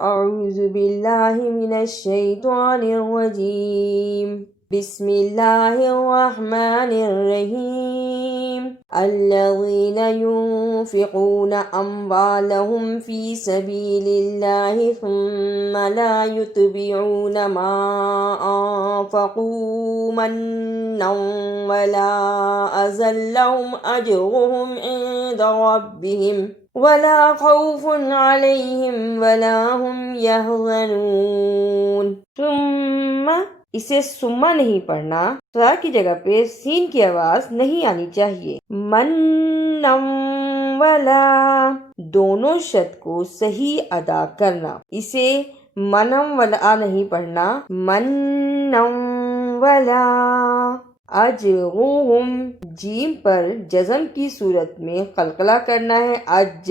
أعوذ بالله من الشيطان الرجيم. بسم الله الرحمن الرحيم. الذين ينفقون أموالهم في سبيل الله ثم لا يتبعون ما أنفقوا منا ولا أذى لهم أجرهم عند ربهم ولا خوف عليهم ولا هم يحزنون. ثم اسے سما نہیں پڑھنا، سا کی جگہ پہ سین کی آواز نہیں آنی چاہیے. منم ولا، دونوں شد کو صحیح ادا کرنا، اسے منم ولا نہیں پڑھنا، منم ولا. اجرہم، جیم پر جزم کی صورت میں قلقلہ کرنا ہے. اج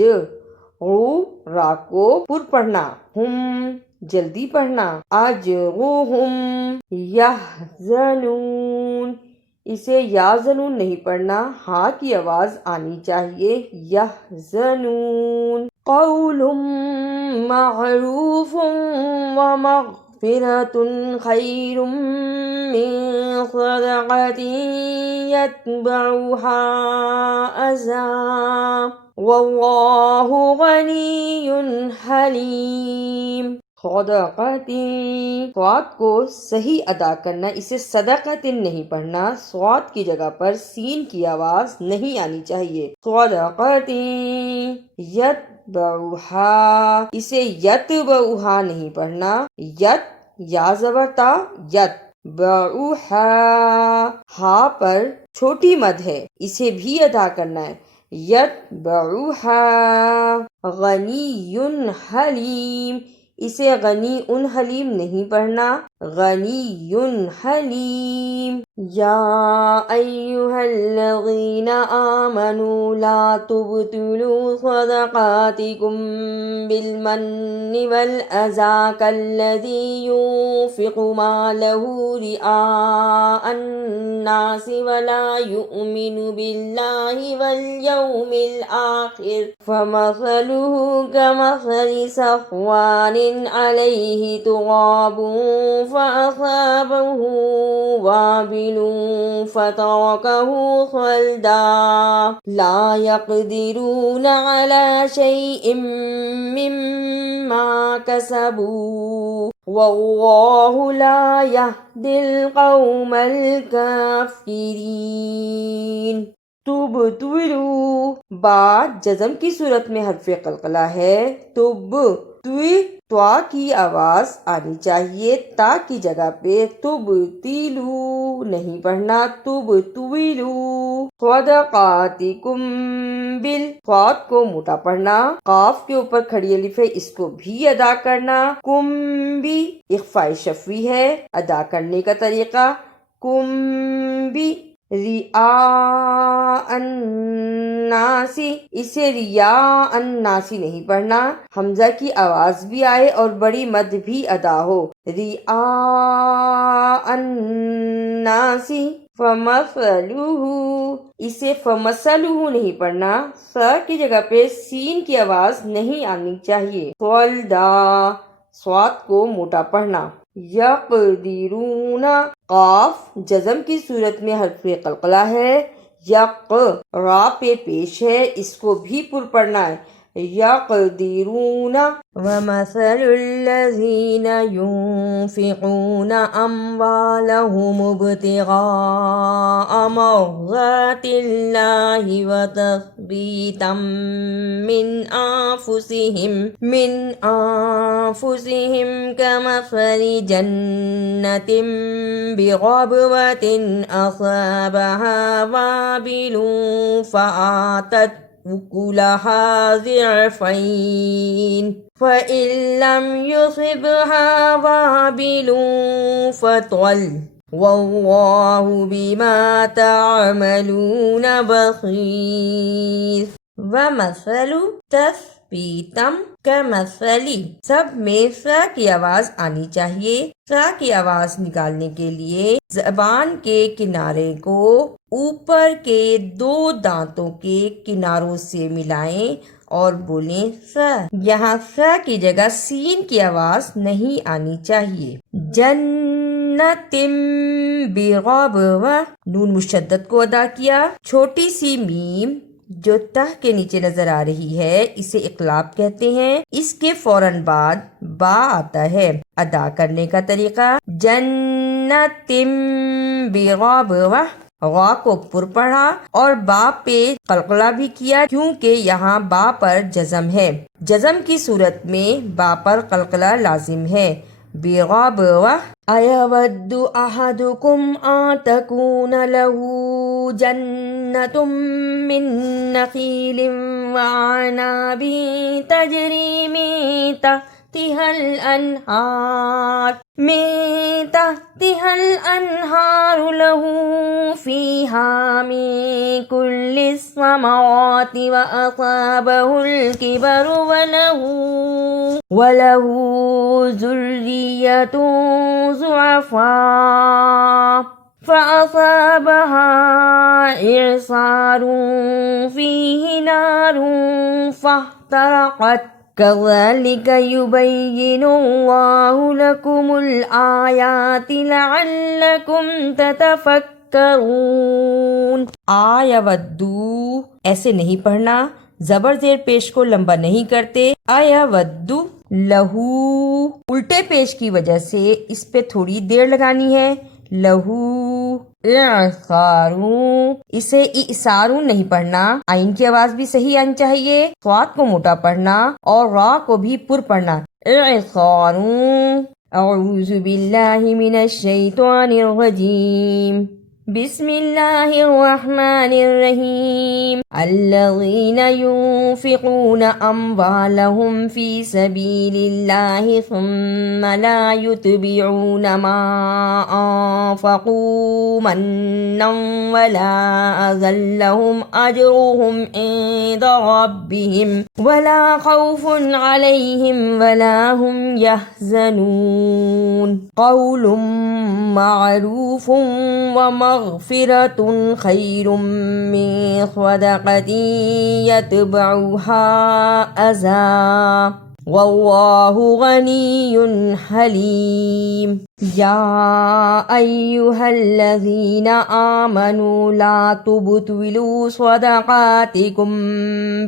را کو پر پڑھنا، ہم جلدی پڑھنا. اجرہم یحزنون، اسے یازنون نہیں پڑھنا، ہاں کی آواز آنی چاہیے. یحزنون. قول معروف ومغفرۃ خیر من صدقۃ یتبعها اذی واللہ غنی حلیم. صدقتی، صاد کو صحیح ادا کرنا، اسے صدقتن نہیں پڑھنا، صاد کی جگہ پر سین کی آواز نہیں آنی چاہیے. صدقتی یتبعها، اسے یتبعها نہیں پڑھنا، یت یا زبر تا، یت بعوہا، ہا پر چھوٹی مد ہے، اسے بھی ادا کرنا ہے. یتبعوہا. غنی حلیم، اسے غنی حلیم نہیں پڑھنا، غنی حلیم. یا ایہا الذین آمنوا لا تبطلوا صدقاتکم بالمن والأذى كالذي ينفق ماله رئاء الناس ولا يؤمن بالله واليوم الآخر فمثله كمثل صفوان عليه تراب فأصابه وابل فتركه صلدا لا يقدرون على شيء مما كسبوا والله لا يهدي القوم الكافرين. تبطلو، با جزم کی صورت میں حرف قلقلہ ہے. توا کی آواز آنی چاہیے، تا کی جگہ پہ تبتلو نہیں پڑھنا، تبتلو. صدقاتکم بال، صاد کو موٹا پڑھنا، قاف کے اوپر کھڑی الف ہے، اس کو بھی ادا کرنا. کم بھی اخفاء شفوی ہے، ادا کرنے کا طریقہ کم بھی. رعاء الناس، اسے رعاء الناس نہیں پڑھنا، حمزہ کی آواز بھی آئے اور بڑی مد بھی ادا ہو. رعاء الناس. فمثلہ، اسے فمثلہ نہیں پڑھنا، سا کی جگہ پہ سین کی آواز نہیں آنی چاہیے. صلدا، صاد کو موٹا پڑھنا. یقدرون، قاف جزم کی صورت میں حرف قلقلہ ہے. یق، را پہ پیش ہے، اس کو بھی پر پڑھنا ہے. یقدرون. ومثل الذین ينفقون اموالهم ابتغاء مرضات اللہ وتثبیتا من انفسهم كمثل جنة بربوة اصابها وابل فآتت أكلها ضعفين فإن لم يصبها وابل فطل والله بما تعملون بصير. ومثل تثبیتم کمثلی، سب میں سا کی آواز آنی چاہیے. سا کی آواز نکالنے کے لیے زبان کے کنارے کو اوپر کے 2 دانتوں کے کناروں سے ملائیں اور بولیں س۔ یہاں س کی جگہ سین کی آواز نہیں آنی چاہیے۔ جنت بغبوہ، نون مشدد کو ادا کیا۔ چھوٹی سی میم جو تہ کے نیچے نظر آ رہی ہے اسے اقلاب کہتے ہیں۔ اس کے فوراً بعد با آتا ہے۔ ادا کرنے کا طریقہ جنت بغبوہ، غا کو پر پڑھا اور با پہ قلقلہ بھی کیا کیونکہ یہاں با پر جزم ہے۔ جزم کی صورت میں با پر قلقلہ لازم ہے۔ بغبوہ ایود احدکم ان تکون له جنت من نخیل وعناب تجری من تحتها الانہار له فیہا من کل الثمرات واصابه الکبر وله ذریۃ ضعفاء فأصابها إعصار فيه نار فاحترقت كذلك يبين الله لكم الآيات لعلكم تتفكرون۔ آیودو ایسے نہیں پڑھنا، زبر زیر پیش کو لمبا نہیں کرتے۔ آیودو لہو الٹے پیش کی وجہ سے اس پہ تھوڑی دیر لگانی ہے۔ لہو اعصاروں، اسے اعصاروں نہیں پڑھنا، عین کی آواز بھی صحیح آنی چاہیے، صاد کو موٹا پڑھنا اور را کو بھی پر پڑھنا۔ اعصاروں۔ اعوذ باللہ من الشیطان الرجیم، بسم اللہ الرحمن الرحیم۔ الذین ينفقون اموالهم فی سبیل اللہ ثم لا يتبعون ما انفقوا منا ولا اذى لهم اجرهم عند ربهم ولا خوف علیہم ولا هم يحزنون۔ قول معروف ومغفرة خیر من صدقة يتبعها أذى واللہ غنی حلیم۔ یا ایہا الذین آمنوا لا تبطلوا صدقاتکم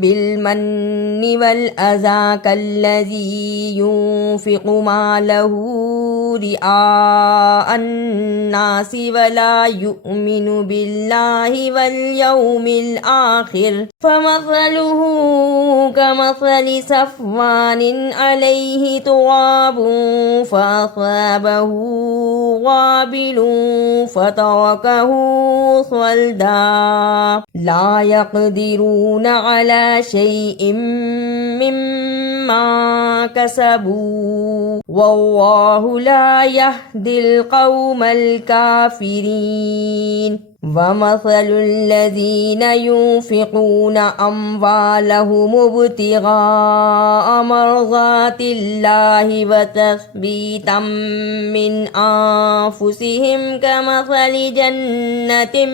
بالمن والأذى كالذی ينفق مالہ رئاء الناس ولا يؤمن باللہ والیوم الآخر فمثلہ كمثل صفوان علیہ تراب فأصابہ وابل فتركه صلدا لا يقدرون على شيء مما كسبوا والله لا يهدي القوم الكافرين۔ ومثل الذين ينفقون أموالهم ابتغاء مرضات الله وتثبيتا من أنفسهم كمثل جنة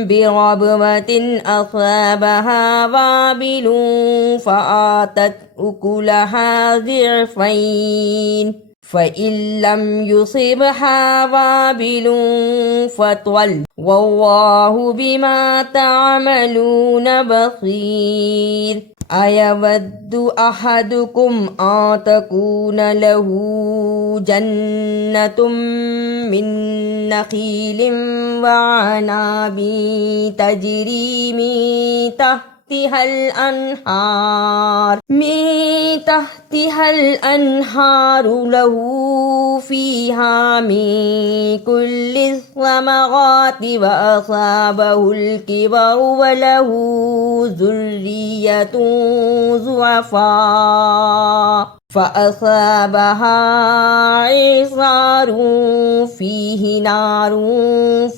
بربوة أصابها وابل فآتت أكلها ضعفين فإن لم يصبها وابل فطل والله بما تعملون بصير۔ أيود أحدكم أن تكون له جنة من نخيل وعناب تجري من تحتها الأنهار له فيها من كل الثمرات وأصابه الكبر وله ذرية ضعفاء فأصابها إعصار فيه نار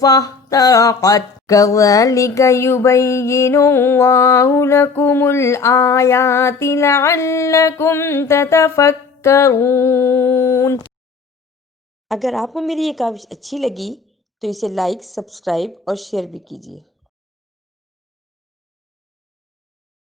فاحترقت كذلك يبين الله لكم الآيات لعلكم تتفكرون۔ اگر آپ کو میری یہ کاوش اچھی لگی تو اسے لائک، سبسکرائب اور شیئر بھی کیجیے۔